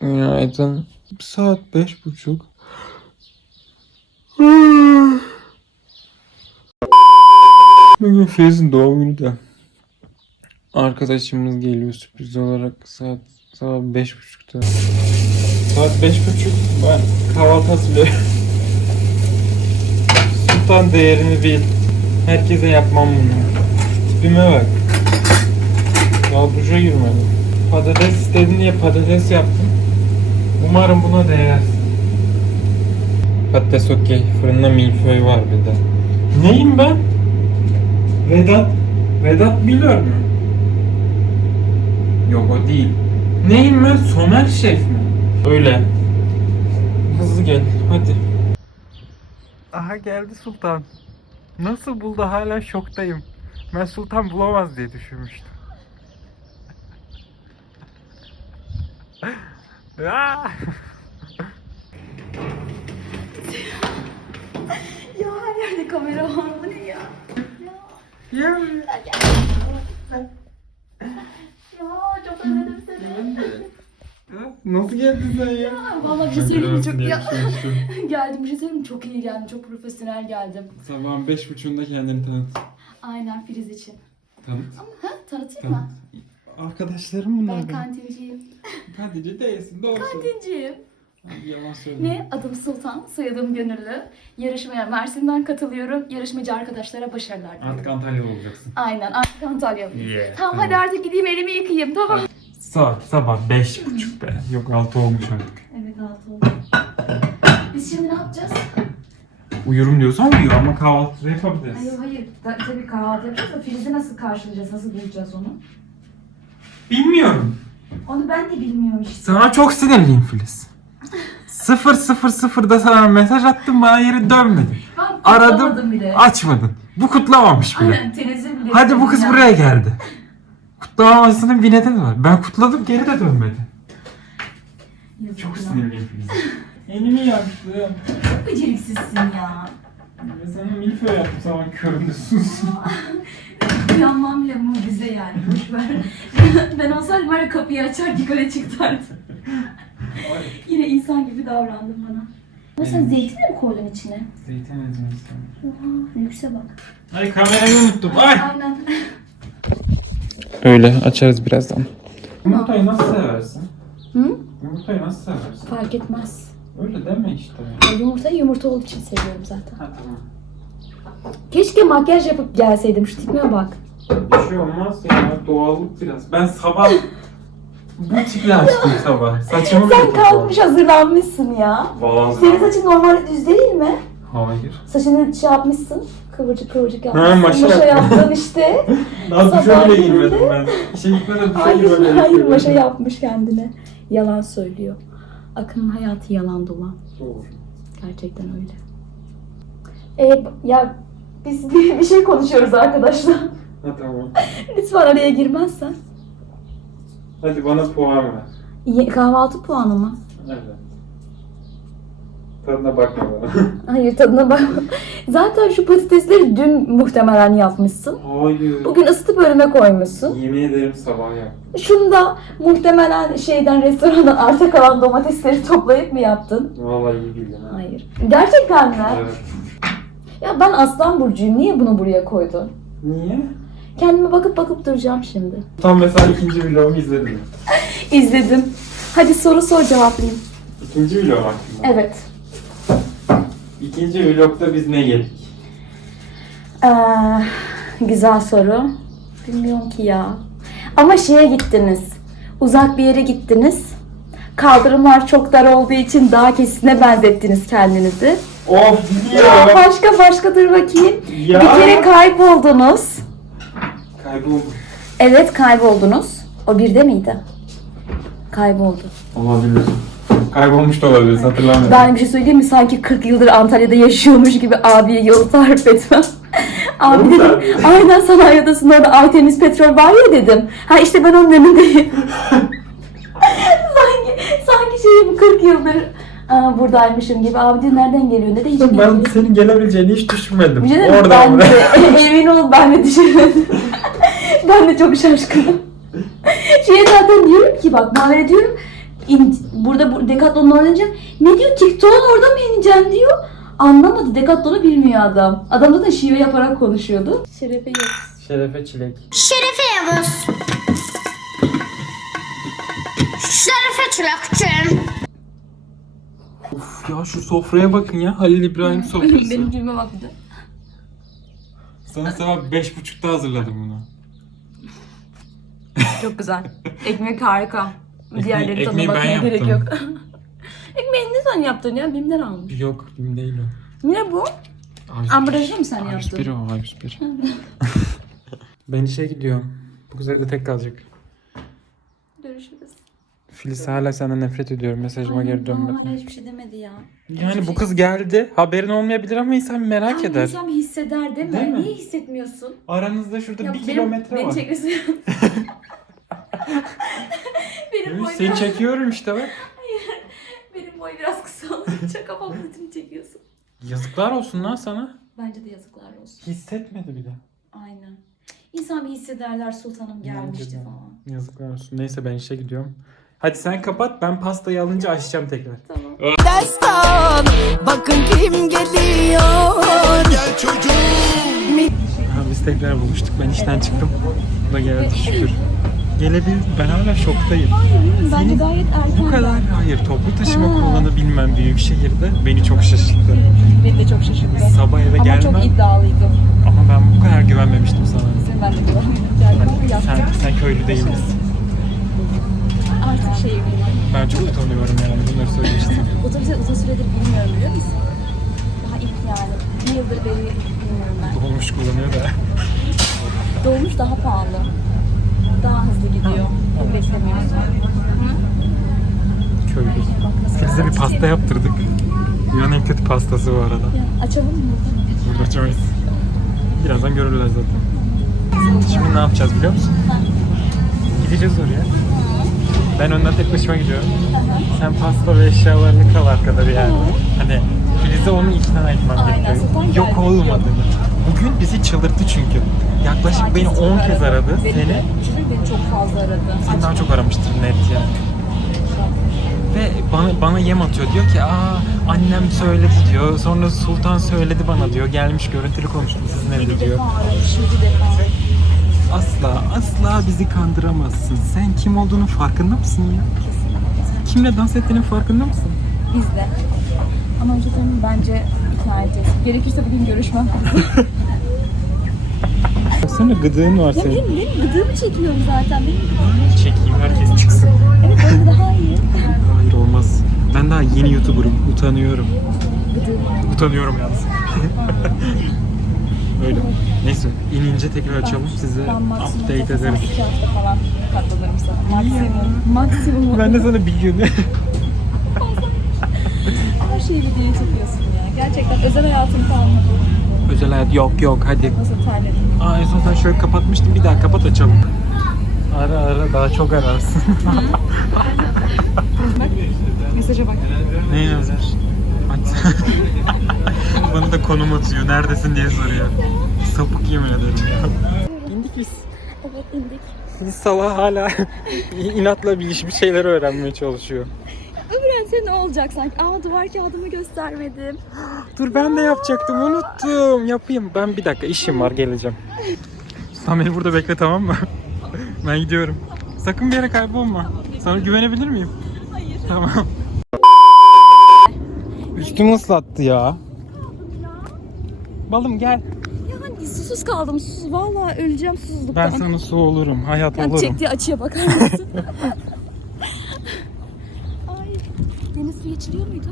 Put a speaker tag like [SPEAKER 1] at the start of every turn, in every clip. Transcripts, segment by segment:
[SPEAKER 1] Günaydın. Saat beş buçuk. Bugün Filiz'in doğum günü de. Arkadaşımız geliyor sürpriz olarak saat saat beş buçukta. Saat beş buçuk. Ben kahvaltı hazırlıyorum. Sultan değerini bil. Herkese yapmam bunu. Tipime bak. Daha duşa girmedim. Patates istedin diye patates yaptım. Umarım buna değer. Patates okey. Fırında milföy var bir de. Neyim ben? Vedat. Vedat biliyor mu? Yok o değil. Neyim ben? Somer Şef mi? Öyle. Hızlı gel. Hadi. Aha geldi Sultan. Nasıl buldu hala şoktayım. Ben Sultan bulamaz diye düşünmüştüm.
[SPEAKER 2] Ya her yerde kamera var bu ne ya?
[SPEAKER 1] Ya.
[SPEAKER 2] Ya çok özledim seni.
[SPEAKER 1] Nasıl geldin sen ya?
[SPEAKER 2] Valla bir şey söyleyeyim mi? Çok ya. geldim bir şey söyleyeyim mi? Çok iyi geldim. Çok profesyonel geldim.
[SPEAKER 1] Sabahın beş buçuğunda kendini tanıt.
[SPEAKER 2] Aynen Filiz için.
[SPEAKER 1] Tanıt.
[SPEAKER 2] Ha tanıtayım
[SPEAKER 1] Tanıt. Arkadaşlarım bunlar
[SPEAKER 2] Ben
[SPEAKER 1] benim.
[SPEAKER 2] kantinciyim.
[SPEAKER 1] Kantici değilsin doğrusu.
[SPEAKER 2] Kantinciyim.
[SPEAKER 1] Yalan söyleme.
[SPEAKER 2] Ne? Adım Sultan, soyadım Gönüllü. Yarışmaya Mersin'den katılıyorum. Yarışmacı arkadaşlara başarılar diliyorum.
[SPEAKER 1] Artık Antalya'da olacaksın.
[SPEAKER 2] Aynen artık Antalya'lıyım.
[SPEAKER 1] Yeah.
[SPEAKER 2] Tamam hadi artık gideyim elimi yıkayayım tamam.
[SPEAKER 1] Saat sabah beş buçuk be. Yok altı olmuş artık.
[SPEAKER 2] Evet altı oldu. Biz şimdi ne yapacağız?
[SPEAKER 1] Uyurum diyorsan uyuyor ama kahvaltı yapabiliriz.
[SPEAKER 2] Hayır hayır. Ta- tabii kahvaltı yapacağız da Filiz'i nasıl karşılayacağız? Nasıl bulacağız onu?
[SPEAKER 1] Bilmiyorum.
[SPEAKER 2] Onu ben de bilmiyorum işte.
[SPEAKER 1] Sana çok sinirliyim Filiz. Sıfır sıfır sıfırda sana mesaj attım bana geri dönmedin.
[SPEAKER 2] Ben
[SPEAKER 1] Aradım,
[SPEAKER 2] kutlamadım bile.
[SPEAKER 1] Açmadın. Bu kutlamamış bile.
[SPEAKER 2] Aynen tenezzül bile.
[SPEAKER 1] Hadi bu kız
[SPEAKER 2] Ya.
[SPEAKER 1] buraya geldi. Kutlamamasının bir nedeni var. Ben kutladım geri de dönmedi.
[SPEAKER 2] Yazık
[SPEAKER 1] Çok
[SPEAKER 2] ya.
[SPEAKER 1] sinirliyim Filiz. Elimi yaktım.
[SPEAKER 2] Çok beceriksizsin ya.
[SPEAKER 1] Ben sana milföy yaptım sana körümde sus.
[SPEAKER 2] Uyanmam bile mucize yani. Boş ver. ben olsaydım böyle kapıyı açar yukarı çıkardım. Yine insan gibi davrandın bana. Ama sen zeytin de mi koydun içine?
[SPEAKER 1] Zeytin ezmesi.
[SPEAKER 2] Oha lükse bak.
[SPEAKER 1] Ay kamerayı unuttum. Ay.
[SPEAKER 2] Aynen.
[SPEAKER 1] Öyle açarız birazdan. Yumurtayı nasıl seversin?
[SPEAKER 2] Hı?
[SPEAKER 1] Yumurtayı nasıl seversin?
[SPEAKER 2] Fark etmez.
[SPEAKER 1] Öyle deme işte.
[SPEAKER 2] Ya Yumurtayı yumurta olduğu için seviyorum zaten.
[SPEAKER 1] Ha tamam.
[SPEAKER 2] Keşke makyaj yapıp gelseydim. Şu tipime bak.
[SPEAKER 1] Bir şey olmaz ya. Doğallık biraz. Ben sabah bu tiple açtım sabah. Saçımı
[SPEAKER 2] Sen
[SPEAKER 1] bile
[SPEAKER 2] kalkmış hazırlanmışsın ya.
[SPEAKER 1] Vallahi.
[SPEAKER 2] Senin saçın normalde düz değil mi?
[SPEAKER 1] Hayır.
[SPEAKER 2] Saçını şey yapmışsın. Kıvırcık kıvırcık yapmışsın.
[SPEAKER 1] maşa
[SPEAKER 2] maşa
[SPEAKER 1] yaptım.
[SPEAKER 2] yaptın işte.
[SPEAKER 1] Daha duşa
[SPEAKER 2] Sabah
[SPEAKER 1] bile girmedim ben. İşe gitmeden duşa
[SPEAKER 2] Hayır,
[SPEAKER 1] girmedim.
[SPEAKER 2] hayır maşa yapmış kendine. Yalan söylüyor. Akın'ın hayatı yalan dolan.
[SPEAKER 1] Doğru.
[SPEAKER 2] Gerçekten öyle. E, ya biz bir, bir şey konuşuyoruz arkadaşlar.
[SPEAKER 1] Ha tamam.
[SPEAKER 2] Lütfen araya girmezsen.
[SPEAKER 1] Hadi bana puan ver.
[SPEAKER 2] Ye- kahvaltı puanı mı?
[SPEAKER 1] Evet. Tadına bakma bana.
[SPEAKER 2] Hayır tadına bak. Zaten şu patatesleri dün muhtemelen yapmışsın.
[SPEAKER 1] Hayır.
[SPEAKER 2] Bugün ısıtıp önüme koymuşsun.
[SPEAKER 1] Yemin ederim sabah yaptım.
[SPEAKER 2] Şunu da muhtemelen şeyden restorandan arta kalan domatesleri toplayıp mı yaptın?
[SPEAKER 1] Vallahi iyi bildin ha.
[SPEAKER 2] Hayır. Gerçekten mi?
[SPEAKER 1] Evet.
[SPEAKER 2] Ya ben aslan burcuyum. Niye bunu buraya koydun?
[SPEAKER 1] Niye?
[SPEAKER 2] Kendime bakıp bakıp duracağım şimdi.
[SPEAKER 1] Tam mesela ikinci vlogumu izledin mi?
[SPEAKER 2] İzledim. Hadi soru sor cevaplayayım.
[SPEAKER 1] İkinci vlog hakkında.
[SPEAKER 2] Evet.
[SPEAKER 1] İkinci vlogda biz ne yedik?
[SPEAKER 2] Ee, güzel soru. Bilmiyorum ki ya. Ama şeye gittiniz. Uzak bir yere gittiniz. Kaldırımlar çok dar olduğu için dağ kesine benzettiniz kendinizi.
[SPEAKER 1] Of
[SPEAKER 2] Ya başka başka dur bakayım.
[SPEAKER 1] Ya.
[SPEAKER 2] Bir kere kayboldunuz.
[SPEAKER 1] Kaybolmuş.
[SPEAKER 2] Evet kayboldunuz. O birde miydi? Kayboldu.
[SPEAKER 1] Olabilir. Kaybolmuş da olabilir hatırlamıyorum.
[SPEAKER 2] Ben bir şey söyleyeyim mi? Sanki 40 yıldır Antalya'da yaşıyormuş gibi abiye yolu tarif etmem. Abi
[SPEAKER 1] Yolu
[SPEAKER 2] dedim,
[SPEAKER 1] et.
[SPEAKER 2] aynen sanayi odasında orada Aytemiz Petrol var ya dedim. Ha işte ben onun önündeyim. sanki, sanki şeyim 40 yıldır aa, buradaymışım gibi. Abi diyor nereden geliyor? Ne de hiç
[SPEAKER 1] Ben
[SPEAKER 2] bilmiyorum.
[SPEAKER 1] senin gelebileceğini hiç düşünmedim.
[SPEAKER 2] Bir şey diyeyim mi?
[SPEAKER 1] Orada
[SPEAKER 2] ben de, emin ol ben de düşünmedim. ben de çok şaşkınım. Şeye zaten diyorum ki bak Maver'e diyorum İn, burada bu, Decathlon'un orada ineceğim. Ne diyor TikTok'un orada mı ineceğim diyor. Anlamadı. Decathlon'u bilmiyor adam. Adam zaten şive yaparak konuşuyordu. Şerefe yok.
[SPEAKER 1] Şerefe çilek.
[SPEAKER 3] Şerefe Yavuz. Şerefe Çilekçim.
[SPEAKER 1] Uf ya şu sofraya bakın ya. Halil İbrahim sofrası.
[SPEAKER 2] Benim cümle bak bir de.
[SPEAKER 1] Sana sabah beş buçukta hazırladım bunu.
[SPEAKER 2] Çok güzel. Ekmek harika. Diğerleri tadına
[SPEAKER 1] ekmeği ben
[SPEAKER 2] bakmaya gerek yok. Ekmeği ne sen yaptın ya? Bim'den almış.
[SPEAKER 1] Yok benim değil o.
[SPEAKER 2] Ne bu?
[SPEAKER 1] A101.
[SPEAKER 2] Ambalajı mı sen yaptın?
[SPEAKER 1] A101 o A101. ben işe gidiyorum. Bu kız evde tek kalacak. Filiz hala senden nefret ediyorum. Mesajıma geri dönmedi.
[SPEAKER 2] Hala hiçbir şey demedi ya.
[SPEAKER 1] Yani bu kız geldi. Haberin olmayabilir ama insan merak
[SPEAKER 2] Ay,
[SPEAKER 1] eder.
[SPEAKER 2] İnsan bir hisseder değil mi?
[SPEAKER 1] Değil mi?
[SPEAKER 2] Niye hissetmiyorsun?
[SPEAKER 1] Aranızda şurada bir
[SPEAKER 2] benim-
[SPEAKER 1] kilometre
[SPEAKER 2] beni
[SPEAKER 1] var.
[SPEAKER 2] çekmesi. benim boy
[SPEAKER 1] Seni
[SPEAKER 2] biraz,
[SPEAKER 1] çekiyorum işte bak.
[SPEAKER 2] benim boy biraz kısa için kafamın içini çekiyorsun.
[SPEAKER 1] Yazıklar olsun lan sana.
[SPEAKER 2] Bence de yazıklar olsun.
[SPEAKER 1] Hissetmedi bile.
[SPEAKER 2] Aynen. İnsan bir hissederler sultanım gelmişti
[SPEAKER 1] Bence de.
[SPEAKER 2] falan.
[SPEAKER 1] Yazıklar olsun. Neyse ben işe gidiyorum. Hadi sen kapat ben pastayı alınca açacağım tekrar.
[SPEAKER 2] Tamam.
[SPEAKER 4] destan Bakın kim geliyor
[SPEAKER 1] Ha, biz tekrar buluştuk. Ben işten çıktım. Bu da geldi şükür. Gelebildi. Ben hala şoktayım.
[SPEAKER 2] Bence gayet erken.
[SPEAKER 1] Bu kadar hayır toplu taşıma kullanabilmem büyük şehirde beni çok şaşırttı.
[SPEAKER 2] Beni de çok şaşırttı.
[SPEAKER 1] Sabah eve
[SPEAKER 2] Ama
[SPEAKER 1] gelmem
[SPEAKER 2] çok iddialıydı.
[SPEAKER 1] ama ben bu kadar güvenmemiştim sana.
[SPEAKER 2] Senin ben de güvenmedim.
[SPEAKER 1] Sen, sen köylü değil misin?
[SPEAKER 2] Artık şey bilmiyorum.
[SPEAKER 1] Ben çok utanıyorum yani bunları söylemiştim.
[SPEAKER 2] Otobüse uzun süredir bilmiyorum biliyor musun? Daha ilk yani. Bir yıldır beri bilmiyorum ben.
[SPEAKER 1] Dolmuş kullanıyor da.
[SPEAKER 2] Dolmuş daha pahalı. Daha hızlı gidiyor. Çok beklemiyorsun. Nasıl
[SPEAKER 1] Filiz'e bir pasta yaptırdık. Dünyanın en kötü pastası bu arada.
[SPEAKER 2] Ya, açalım mı?
[SPEAKER 1] Burada açamayız. Birazdan görürler zaten. Şimdi ne yapacağız biliyor musun? Gideceğiz oraya. Ben önden tek başıma gidiyorum. Sen pasta ve eşyalarını kal arkada bir yerde. Hani Filiz'e onu ikna etmem gerekiyor. Yok olmadığını. Bugün bizi çıldırttı çünkü. Yaklaşık beni 10 kez aradı. Seni
[SPEAKER 2] beni çok fazla aradı.
[SPEAKER 1] seni daha çok aramıştır net yani. Ve bana, bana yem atıyor. Diyor ki aa annem söyledi diyor. Sonra Sultan söyledi bana diyor. Gelmiş görüntülü konuştum sizin evde diyor.
[SPEAKER 2] yedi defa.
[SPEAKER 1] Asla asla bizi kandıramazsın. Sen kim olduğunun farkında mısın ya? Kimle dans ettiğinin farkında mısın?
[SPEAKER 2] Biz de. Ama önceden bence ikna edeceğiz. Gerekirse bugün görüşmem.
[SPEAKER 1] Baksana gıdığın var
[SPEAKER 2] ya
[SPEAKER 1] senin.
[SPEAKER 2] benim, benim gıdığımı çekiyorum zaten. Benim
[SPEAKER 1] Çekeyim herkes çıksın.
[SPEAKER 2] Evet öyle daha iyi.
[SPEAKER 1] Hayır olmaz. Ben daha yeni YouTuber'ım. Utanıyorum.
[SPEAKER 2] Gıdığım.
[SPEAKER 1] Utanıyorum yalnız. Öyle. Neyse inince tekrar açalım. Size update ederiz.
[SPEAKER 2] iki hafta falan katlanırım sana. Maksimum. Maksimum.
[SPEAKER 1] Ben de sana bir gün
[SPEAKER 2] Her şeyi videoya çekiyorsun ya. Gerçekten özel hayatım kalmadı.
[SPEAKER 1] Özel hayat yok yok hadi.
[SPEAKER 2] Nasıl.
[SPEAKER 1] Aa en son sen şöyle kapatmıştın bir daha kapat açalım. Ara ara daha çok ararsın.
[SPEAKER 2] Mesaja bak.
[SPEAKER 1] ne yazmış? Bana da konum atıyor. Neredesin diye soruyor. Sapık yemin ederim ya. İndik biz.
[SPEAKER 2] Evet indik.
[SPEAKER 1] Biz sabah hala inatla bir bir şeyler öğrenmeye çalışıyor.
[SPEAKER 2] Öğrense ne olacak sanki? Aa duvar kağıdımı göstermedim.
[SPEAKER 1] Dur ben de yapacaktım unuttum. Yapayım. Ben bir dakika işim var geleceğim. Sen beni burada bekle tamam mı? ben gidiyorum. Sakın bir yere kaybolma. Sana güvenebilir miyim? Hayır. Tamam. Üstümü ıslattı ya. Balım gel.
[SPEAKER 2] Yani susuz kaldım. Susuz. Vallahi öleceğim susuzluktan.
[SPEAKER 1] Ben sana su olurum. Hayat
[SPEAKER 2] Yani
[SPEAKER 1] olurum.
[SPEAKER 2] çektiği açıya bakar mısın? Ay. Deniz suyu içiliyor muydu?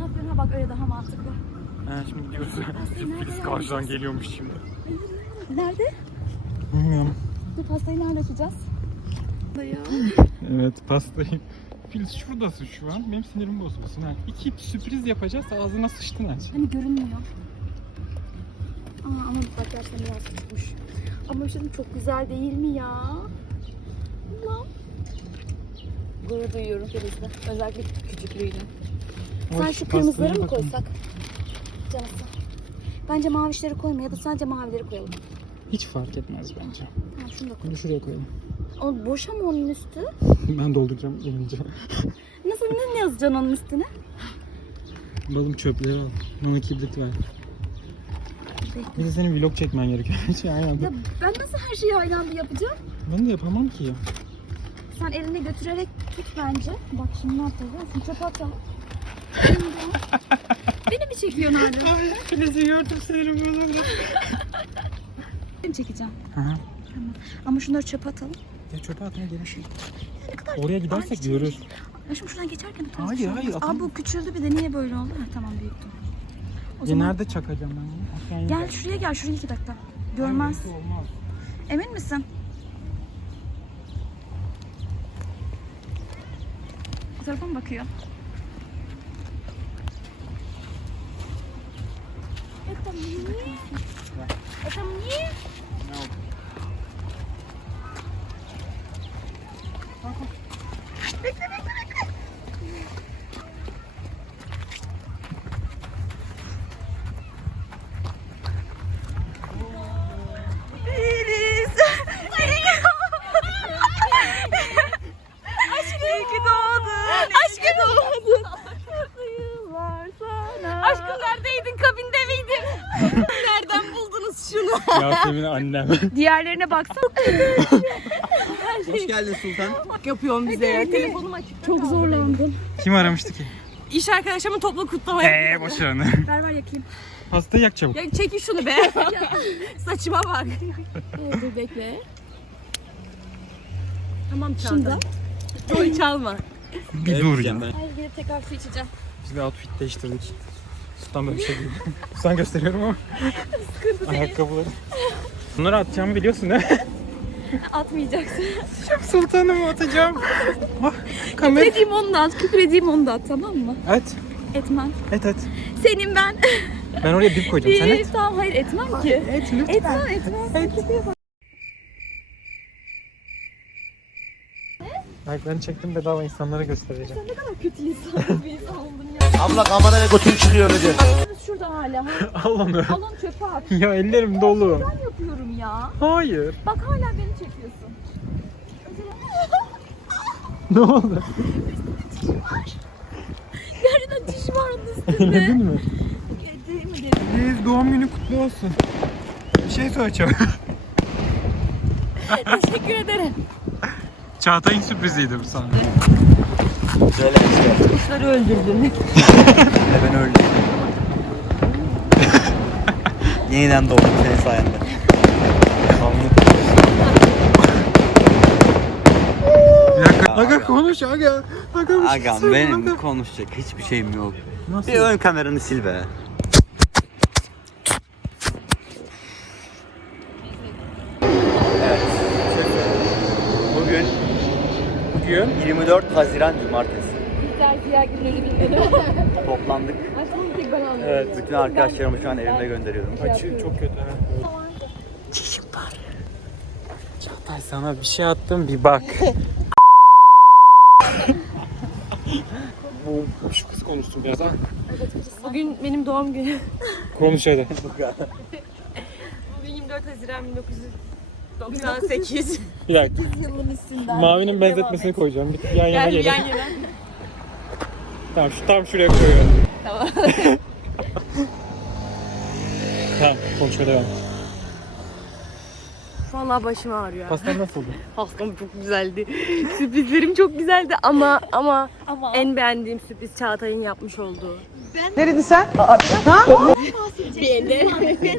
[SPEAKER 2] Yapıyorsun? Ha bak öyle daha mantıklı.
[SPEAKER 1] Ha, şimdi gidiyoruz.
[SPEAKER 2] ya?
[SPEAKER 1] karşıdan geliyormuş şimdi.
[SPEAKER 2] Nerede?
[SPEAKER 1] Bilmiyorum.
[SPEAKER 2] Bu pastayı nerede açacağız? Ya.
[SPEAKER 1] Evet pastayı. Filiz şuradasın şu an. Benim sinirimi bozuyorsun ha. İki sürpriz yapacağız ağzına sıçtın aç.
[SPEAKER 2] Hani görünmüyor. Aa, ama bak gerçekten biraz tutmuş. Ama şimdi çok güzel değil mi ya? Allah'ım. Gurur duyuyorum Filiz'le. Özellikle küçüklüğüyle. Sen şu kırmızıları mı
[SPEAKER 1] bakın.
[SPEAKER 2] koysak? Canısı. Bence mavişleri koyma ya da sadece mavileri koyalım.
[SPEAKER 1] Hiç fark etmez bence.
[SPEAKER 2] Ha, şunu da koy.
[SPEAKER 1] Bunu şuraya koyalım.
[SPEAKER 2] O boşa mı onun üstü?
[SPEAKER 1] ben dolduracağım gelince.
[SPEAKER 2] Nasıl ne yazacaksın onun üstüne?
[SPEAKER 1] Balım çöpleri al. Bana kibrit ver. Bir de senin vlog çekmen gerekiyor. Şey, aynen.
[SPEAKER 2] Ya ben nasıl her şeyi aynı anda yapacağım?
[SPEAKER 1] Ben de yapamam ki.
[SPEAKER 2] Sen eline götürerek tut bence. Bak şimdi ne yapacağız? Şimdi çöpe atalım. Beni mi çekiyorsun hala?
[SPEAKER 1] Filesi gördüm sinirim bozuldu.
[SPEAKER 2] Beni çekeceğim.
[SPEAKER 1] Hı hı.
[SPEAKER 2] Ama şunları çöpe atalım.
[SPEAKER 1] Ya çöpe atma.
[SPEAKER 2] Ne kadar
[SPEAKER 1] Oraya gidersek
[SPEAKER 2] Ay,
[SPEAKER 1] görürüz.
[SPEAKER 2] Ya şimdi şuradan geçerken.
[SPEAKER 1] Hayır,
[SPEAKER 2] bir
[SPEAKER 1] hayır, atamam.
[SPEAKER 2] Aa bu küçüldü bir de niye böyle oldu? Ha, tamam büyüktü. O
[SPEAKER 1] Ya
[SPEAKER 2] zaman
[SPEAKER 1] nerede çakacağım ben? Aşağı
[SPEAKER 2] gel şuraya gel şuraya iki dakika. Görmez.
[SPEAKER 1] Hayır, Olmaz.
[SPEAKER 2] Emin misin? Bu tarafa mı bakıyor?
[SPEAKER 1] Annem.
[SPEAKER 2] Diğerlerine baksana.
[SPEAKER 5] Hoş geldin Sultan.
[SPEAKER 6] yapıyorum bize ya. Telefonum açık.
[SPEAKER 2] Çok zorlandım.
[SPEAKER 1] Kim aramıştı ki?
[SPEAKER 6] İş arkadaşımın toplu kutlama yapıyor.
[SPEAKER 1] Eee boş ver onu.
[SPEAKER 2] Ver ver yakayım.
[SPEAKER 1] Pastayı yak çabuk.
[SPEAKER 6] Ya çekin şunu be. Saçıma bak.
[SPEAKER 2] Dur bekle.
[SPEAKER 6] Tamam çaldım. Oy çalma.
[SPEAKER 1] Bir dur ya.
[SPEAKER 5] ben.
[SPEAKER 2] Hayır gidip tekrar su içeceğim.
[SPEAKER 1] Biz de outfit değiştirdik. Sultan böyle bir şey değil. Sultan gösteriyorum ama. Ayakkabıları. Bunları atacağımı biliyorsun değil mi?
[SPEAKER 2] Atmayacaksın.
[SPEAKER 1] Sultanımı atacağım. Ah, kamera.
[SPEAKER 2] Küfür edeyim onu da at. Küfür edeyim onu da at tamam mı?
[SPEAKER 1] Et.
[SPEAKER 2] Etmem.
[SPEAKER 1] Et et.
[SPEAKER 2] Senin ben.
[SPEAKER 1] Ben oraya dip koyacağım. Sen
[SPEAKER 2] Bir,
[SPEAKER 1] et.
[SPEAKER 2] tamam hayır etmem ki.
[SPEAKER 1] Et lütfen.
[SPEAKER 2] Etmem etmem.
[SPEAKER 1] Bak ben çektim bedava insanlara göstereceğim.
[SPEAKER 5] Abla kameraya götün çıkıyor dedi.
[SPEAKER 2] Şurada hala.
[SPEAKER 1] Al onu.
[SPEAKER 2] Al onu çöpe at.
[SPEAKER 1] Ya ellerim dolu.
[SPEAKER 2] Ben yapıyorum ya.
[SPEAKER 1] Hayır.
[SPEAKER 2] Bak hala beni çekiyorsun.
[SPEAKER 1] Ne oldu?
[SPEAKER 2] Gerçekten diş var onun üstünde.
[SPEAKER 1] Eğlendin mi?
[SPEAKER 2] Değil mi dedim.
[SPEAKER 1] Biz doğum günü kutlu olsun. Bir şey söyleyeceğim.
[SPEAKER 2] Teşekkür ederim.
[SPEAKER 1] Çağatay'ın sürpriziydi bu sana.
[SPEAKER 5] Söyle işte.
[SPEAKER 6] Kuşları öldürdün.
[SPEAKER 5] ben öldüm. Yeniden doğdum senin sayende.
[SPEAKER 1] Aga konuş aga. Aga bir şey
[SPEAKER 5] Agam
[SPEAKER 1] söyle,
[SPEAKER 5] benim
[SPEAKER 1] aga.
[SPEAKER 5] konuşacak hiçbir şeyim yok.
[SPEAKER 1] Nasıl?
[SPEAKER 5] Bir ön kameranı sil be. Evet. Bugün
[SPEAKER 1] Bugün
[SPEAKER 5] 24 Haziran Cumartesi.
[SPEAKER 2] Güzel siyah günleri.
[SPEAKER 5] Toplandık.
[SPEAKER 2] Aslında tek ben anladım.
[SPEAKER 1] Evet.
[SPEAKER 5] Bütün arkadaşlarımı şu an evime gönderiyorum.
[SPEAKER 1] Açı çok kötü ha. Çişim var. Çağatay sana bir şey attım bir bak. Bu şu kız konuşsun biraz ha.
[SPEAKER 6] Bugün benim doğum günüm.
[SPEAKER 1] Konuş hadi.
[SPEAKER 6] Bugün 24 Haziran 1998.
[SPEAKER 1] Bir dakika.
[SPEAKER 2] Yılın üstünden.
[SPEAKER 1] Mavinin benzetmesini koyacağım. Bir yan yana
[SPEAKER 6] Gel
[SPEAKER 1] gelin.
[SPEAKER 6] yan yana.
[SPEAKER 1] Tamam şu tam şuraya koyuyorum.
[SPEAKER 6] Tamam.
[SPEAKER 1] tamam konuşmaya devam.
[SPEAKER 6] Vallahi başım ağrıyor.
[SPEAKER 1] Pastan nasıldı?
[SPEAKER 6] Hastam çok güzeldi. Sürprizlerim çok güzeldi ama ama
[SPEAKER 2] Ama
[SPEAKER 6] en beğendiğim sürpriz Çağatay'ın yapmış olduğu.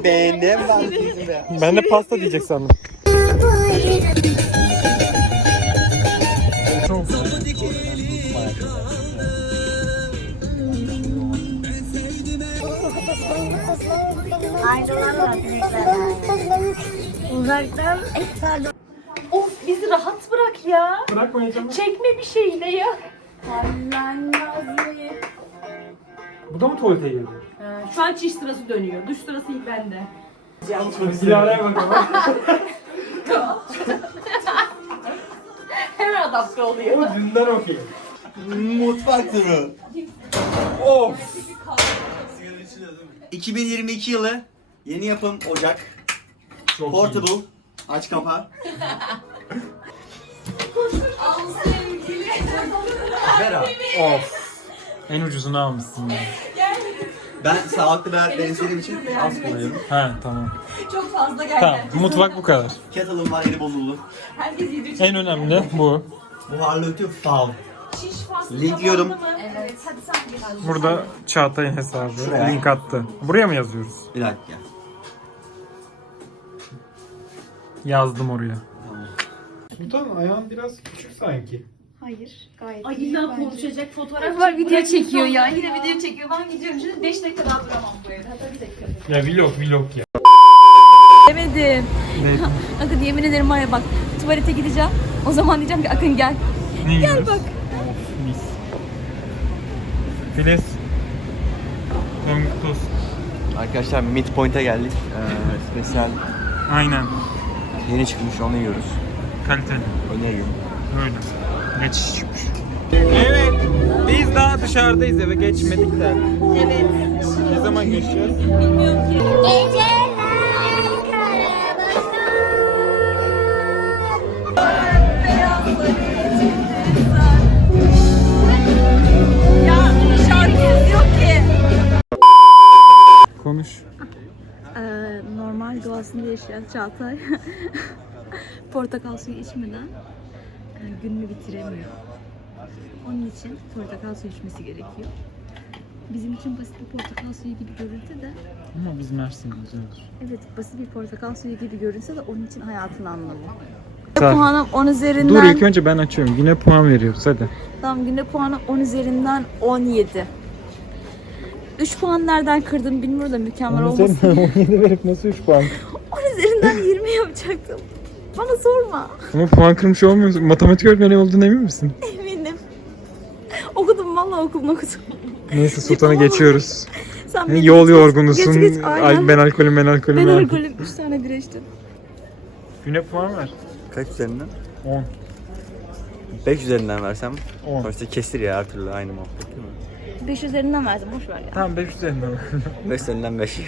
[SPEAKER 5] Beğendim ben sizi de.
[SPEAKER 1] Ben de pasta diyecek sandım.
[SPEAKER 2] Of bizi rahat bırak ya.
[SPEAKER 1] Bırakmayacağım.
[SPEAKER 2] Çekme bir şeyle ya. Hallen Nazlı.
[SPEAKER 1] Bu da mı tuvalete girdi?
[SPEAKER 6] Şu an çiş sırası dönüyor. Duş sırası ilk bende.
[SPEAKER 1] Dilara'ya bakalım.
[SPEAKER 6] Hemen adapte oluyor.
[SPEAKER 1] O dünden okey.
[SPEAKER 5] Mutfak turu.
[SPEAKER 1] Of.
[SPEAKER 5] 2022 yılı Yeni yapım ocak.
[SPEAKER 1] Çok
[SPEAKER 5] Portable. Iyi. Aç kapağı. Al sevgili. Vera.
[SPEAKER 1] Of. En ucuzunu almışsın ya.
[SPEAKER 5] Ben sağlıklı bir hayat için az kullanıyorum.
[SPEAKER 1] He tamam. Çok fazla geldi. Tamam mutfak bu kadar.
[SPEAKER 5] Kettle'ım var eli bozuldu. Herkes yedi.
[SPEAKER 1] En önemli bu.
[SPEAKER 5] Buharlı ötüyor faul. Şiş fazla Linkliyorum. Evet.
[SPEAKER 1] Burada Çağatay'ın hesabı.
[SPEAKER 5] Şuraya.
[SPEAKER 1] Link attı. Buraya mı yazıyoruz?
[SPEAKER 5] Bir dakika.
[SPEAKER 1] Yazdım oraya. Sultan ayağın biraz küçük sanki.
[SPEAKER 7] Ay illa konuşacak fotoğraf var video çekiyor ya. Yine video çekiyor. Ben gidiyorum şimdi 5 dakika daha duramam bu evde. Hatta bir dakika.
[SPEAKER 1] Ya vlog vlog ya.
[SPEAKER 2] Demedim.
[SPEAKER 1] Ne,
[SPEAKER 2] Akın yemin ederim var ya bak tuvalete gideceğim. O zaman diyeceğim ki Akın gel.
[SPEAKER 1] ne
[SPEAKER 2] Gel
[SPEAKER 1] yiyoruz?
[SPEAKER 2] bak.
[SPEAKER 1] Of mis. Filiz. Kutlu olsun.
[SPEAKER 5] Arkadaşlar Midpoint'e geldik. Ee, spesiyel
[SPEAKER 1] Aynen.
[SPEAKER 5] Yeni çıkmış onu yiyoruz.
[SPEAKER 1] Kaliteli.
[SPEAKER 5] Öneriyorum.
[SPEAKER 1] Öyle. Geçiş çıkmış. Evet. Biz daha dışarıdayız eve geçmedik de. Evet. Ne zaman geçeceğiz?
[SPEAKER 2] Şarkımız yok ki.
[SPEAKER 1] Konuş.
[SPEAKER 2] Ee, normal doğasında yaşayan Çağatay portakal suyu içmeden e, gününü bitiremiyor. Onun için portakal suyu içmesi gerekiyor. Bizim için basit bir portakal suyu gibi görünse de
[SPEAKER 1] Ama biz Mersin güzeldir.
[SPEAKER 2] evet basit bir portakal suyu gibi görünse de onun için hayatın anlamı.
[SPEAKER 1] Tamam.
[SPEAKER 2] Puanım 10 üzerinden.
[SPEAKER 1] Dur ilk önce ben açıyorum. Yine puan veriyoruz hadi.
[SPEAKER 2] Tamam günde puanı 10 üzerinden 17. 3 puan nereden kırdım bilmiyorum da mükemmel olmasın.
[SPEAKER 1] 17 verip nasıl 3 puan?
[SPEAKER 2] 10 üzerinden 20 yapacaktım. Bana sorma.
[SPEAKER 1] Ama puan kırmış olmuyorsun. Matematik öğretmeni olduğuna emin misin?
[SPEAKER 2] Eminim. okudum vallahi okudum okudum.
[SPEAKER 1] Neyse Sultan'a geçiyoruz.
[SPEAKER 2] Sen beni
[SPEAKER 1] Yol
[SPEAKER 2] geç,
[SPEAKER 1] yorgunusun.
[SPEAKER 2] Geç geç aynen.
[SPEAKER 1] Ay, ben alkolüm ben alkolüm.
[SPEAKER 2] ben
[SPEAKER 1] ben
[SPEAKER 2] alkolüm 3 tane bira içtim.
[SPEAKER 1] Güne puan ver.
[SPEAKER 5] Kaç üzerinden?
[SPEAKER 1] 10.
[SPEAKER 5] 5 üzerinden versem.
[SPEAKER 1] 10.
[SPEAKER 5] Sonuçta kesir ya her türlü aynı muhabbet değil mi?
[SPEAKER 2] 5 üzerinden verdim boş ver ya.
[SPEAKER 1] Tamam 5 üzerinden.
[SPEAKER 5] 5 üzerinden 5.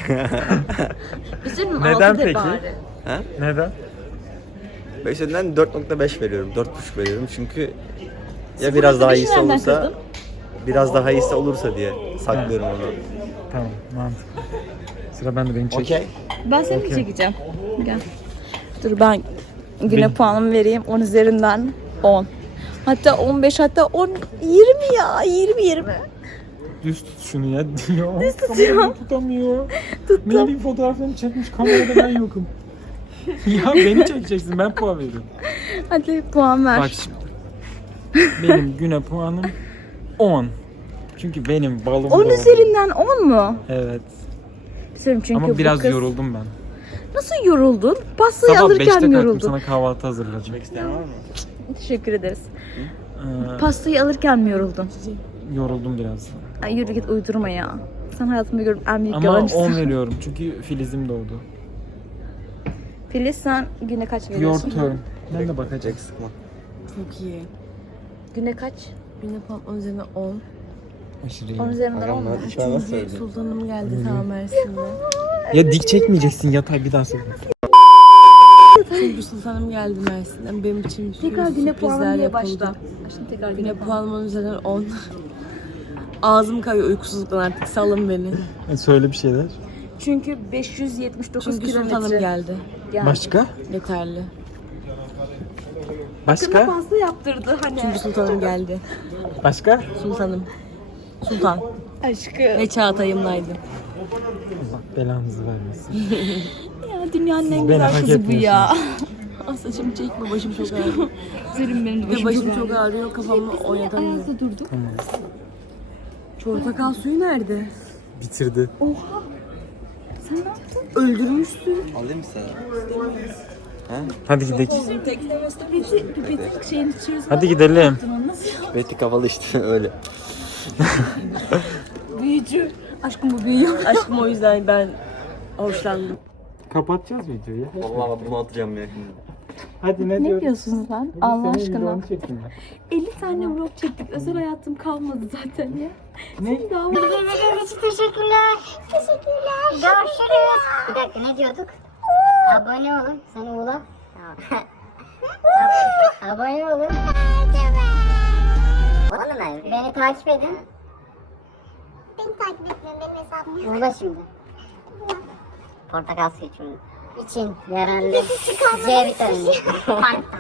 [SPEAKER 2] Üzerinden
[SPEAKER 1] Neden
[SPEAKER 2] 6 de
[SPEAKER 1] peki?
[SPEAKER 2] bari.
[SPEAKER 5] ha?
[SPEAKER 1] Neden?
[SPEAKER 5] 5 üzerinden 4.5 veriyorum. 4.5 veriyorum çünkü ya biraz daha iyisi
[SPEAKER 2] nereden
[SPEAKER 5] olursa biraz daha iyisi olursa diye saklıyorum onu.
[SPEAKER 1] Tamam mantıklı. Sıra bende beni çek.
[SPEAKER 5] Okey.
[SPEAKER 2] Ben seni
[SPEAKER 1] Okey.
[SPEAKER 2] çekeceğim. Gel. Dur ben güne
[SPEAKER 1] Benim-
[SPEAKER 2] puanımı vereyim 10 üzerinden 10. Hatta 15 hatta 10 20 ya 20 20.
[SPEAKER 1] Düz tut şunu ya. ya
[SPEAKER 2] Düz tutuyorum.
[SPEAKER 1] tutamıyor.
[SPEAKER 2] Tuttum.
[SPEAKER 1] Melih fotoğraflarını çekmiş kamerada ben yokum. ya beni çekeceksin ben puan veriyorum.
[SPEAKER 2] Hadi puan ver.
[SPEAKER 1] Bak şimdi. Benim güne puanım 10. Çünkü benim balım
[SPEAKER 2] 10
[SPEAKER 1] doldu.
[SPEAKER 2] üzerinden 10 mu?
[SPEAKER 1] Evet.
[SPEAKER 2] Söyleyeyim çünkü
[SPEAKER 1] Ama
[SPEAKER 2] bu
[SPEAKER 1] biraz
[SPEAKER 2] kız...
[SPEAKER 1] yoruldum ben.
[SPEAKER 2] Nasıl yoruldun? Pastayı
[SPEAKER 1] Sabah 5'te
[SPEAKER 2] alırken
[SPEAKER 1] kalktım
[SPEAKER 2] yoruldun.
[SPEAKER 1] sana kahvaltı hazırlayacağım.
[SPEAKER 5] İsteyen var mı?
[SPEAKER 2] Teşekkür ederiz.
[SPEAKER 1] Ee,
[SPEAKER 2] Pastayı alırken mi yoruldun?
[SPEAKER 1] yoruldum biraz.
[SPEAKER 2] Ay yürü git uydurma ya. Sen hayatımda gördüğüm en büyük
[SPEAKER 1] Ama
[SPEAKER 2] yalancısın.
[SPEAKER 1] 10 veriyorum çünkü Filiz'im doğdu.
[SPEAKER 2] Filiz sen güne kaç
[SPEAKER 1] Your
[SPEAKER 2] veriyorsun?
[SPEAKER 1] turn. Ben de bakacak.
[SPEAKER 5] Sıkma.
[SPEAKER 6] Çok iyi.
[SPEAKER 2] Güne kaç?
[SPEAKER 6] Güne puan 10 üzerinden 10.
[SPEAKER 1] Aşırı iyi.
[SPEAKER 2] 10 üzerinden 10 mu?
[SPEAKER 6] Üçüncü sultanım geldi tam Mersin'de.
[SPEAKER 1] Ya dik çekmeyeceksin yatay bir daha söyle.
[SPEAKER 6] Üçüncü sultanım geldi Mersin'den. Benim için bir sürü
[SPEAKER 2] Tekrar güne
[SPEAKER 6] sürprizler
[SPEAKER 2] puanlamaya
[SPEAKER 6] yapıldı.
[SPEAKER 2] başla. Şimdi tekrar güne
[SPEAKER 6] Güne
[SPEAKER 2] puan.
[SPEAKER 6] puanım 10 üzerinden 10. Ağzım kayıyor uykusuzluktan artık salın beni.
[SPEAKER 1] E, söyle bir şeyler.
[SPEAKER 2] Çünkü 579
[SPEAKER 6] Çünkü sultanım
[SPEAKER 2] kilometre.
[SPEAKER 6] geldi.
[SPEAKER 2] Yani.
[SPEAKER 1] Başka?
[SPEAKER 6] Yeterli.
[SPEAKER 2] Kına
[SPEAKER 1] Başka?
[SPEAKER 2] fazla yaptırdı hani.
[SPEAKER 6] Çünkü sultanım geldi.
[SPEAKER 1] Başka?
[SPEAKER 6] Sultanım. Sultan.
[SPEAKER 2] Aşkı.
[SPEAKER 6] Ve Çağatay'ımlaydı.
[SPEAKER 1] Allah belanızı vermesin.
[SPEAKER 2] Ya dünyanın en
[SPEAKER 1] beni
[SPEAKER 2] güzel
[SPEAKER 1] hak
[SPEAKER 2] kızı bu ya.
[SPEAKER 6] Ah saçımı çekme başım çok ağrıyor.
[SPEAKER 2] Üzülüm benim de başım
[SPEAKER 6] başım çok ağrıyor kafamı oynatamıyorum.
[SPEAKER 2] Ayakta durduk.
[SPEAKER 6] Portakal suyu nerede?
[SPEAKER 1] Bitirdi.
[SPEAKER 2] Sen ne yaptın?
[SPEAKER 6] Öldürmüşsün.
[SPEAKER 5] Alayım mı sana?
[SPEAKER 1] Hadi gidelim.
[SPEAKER 2] Pipeti, pipeti şeyin içeriz.
[SPEAKER 1] Hadi gidelim.
[SPEAKER 5] Betty kafalı işte öyle.
[SPEAKER 2] Büyücü. Aşkım bu büyüyor.
[SPEAKER 6] Aşkım o yüzden ben hoşlandım.
[SPEAKER 1] Kapatacağız videoyu.
[SPEAKER 5] Vallahi bunu atacağım ya şimdi.
[SPEAKER 1] Hadi ne,
[SPEAKER 2] Ne
[SPEAKER 1] diyoruz?
[SPEAKER 2] diyorsunuz lan? Allah aşkına.
[SPEAKER 1] videonu çekeyim ben.
[SPEAKER 2] 50 tane vlog çektik. Özel hayatım kalmadı zaten ya.
[SPEAKER 1] Ne?
[SPEAKER 2] Daha
[SPEAKER 3] İzlediğiniz için teşekkürler. Teşekkürler. Görüşürüz. Bir dakika ne diyorduk? Abone olun. Sen uğla. Tamam. Abone olun. Ne? Beni takip edin.
[SPEAKER 8] Beni takip etmiyorum benim hesabım yok.
[SPEAKER 3] Uğla şimdi. Portakal suyu için. İçin yararlı. C vitamini. Fanta.